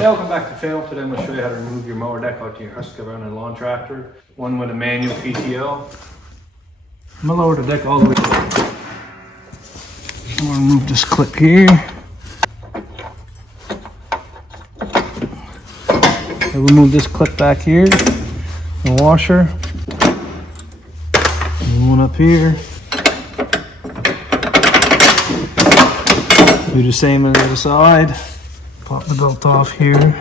Hey, welcome back to Phil. Today I'm going to show you how to remove your mower deck out to your Husqvarna lawn tractor. One with a manual PTO. I'm going to lower the deck all the way. I'm going to remove this clip here. I'll remove this clip back here. The washer. And one up here. Do the same on the other side. Pop the belt off here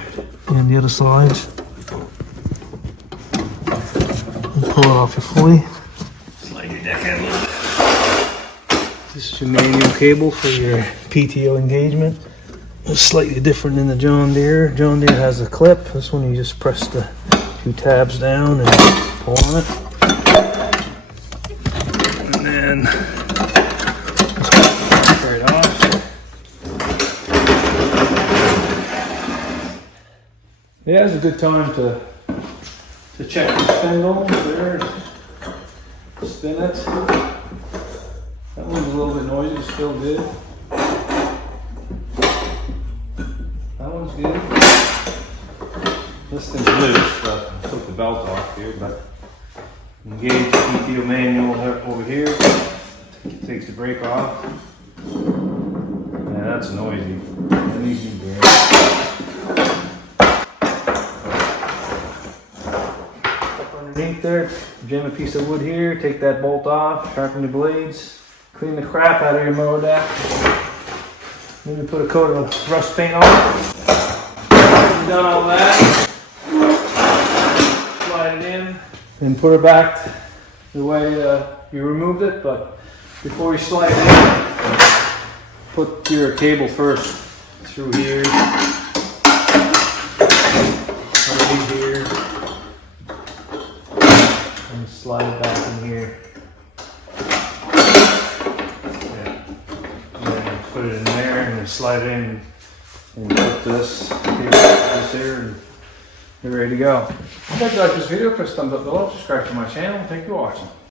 and the other side. And pull it off fully. Slide your deck in a little bit. This is your manual cable for your PTO engagement. It's slightly different than the John Deere. John Deere has a clip. This one you just press the two tabs down and pull on it. And then right off. Yeah, it's a good time to check the spindle. There, spin it. That one's a little bit noisy, still good. That one's good. This thing's loose, but I took the belt off here. But engage the PTO manual over here. It takes the brake off. Yeah, that's noisy. That needs to be brake. Underneath there, jam a piece of wood here, take that bolt off, sharpen the blades, clean the crap out of your mower deck. Maybe put a coat of rust paint on it. You've done all that, slide it in, and put it back the way you removed it. But before you slide it in, put your cable first through here, underneath here. And slide it back in here. Yeah. And then put it in there and then slide it in and put this here and you're ready to go. If you guys like this video, press thumbs up below, subscribe to my channel. Thank you for watching.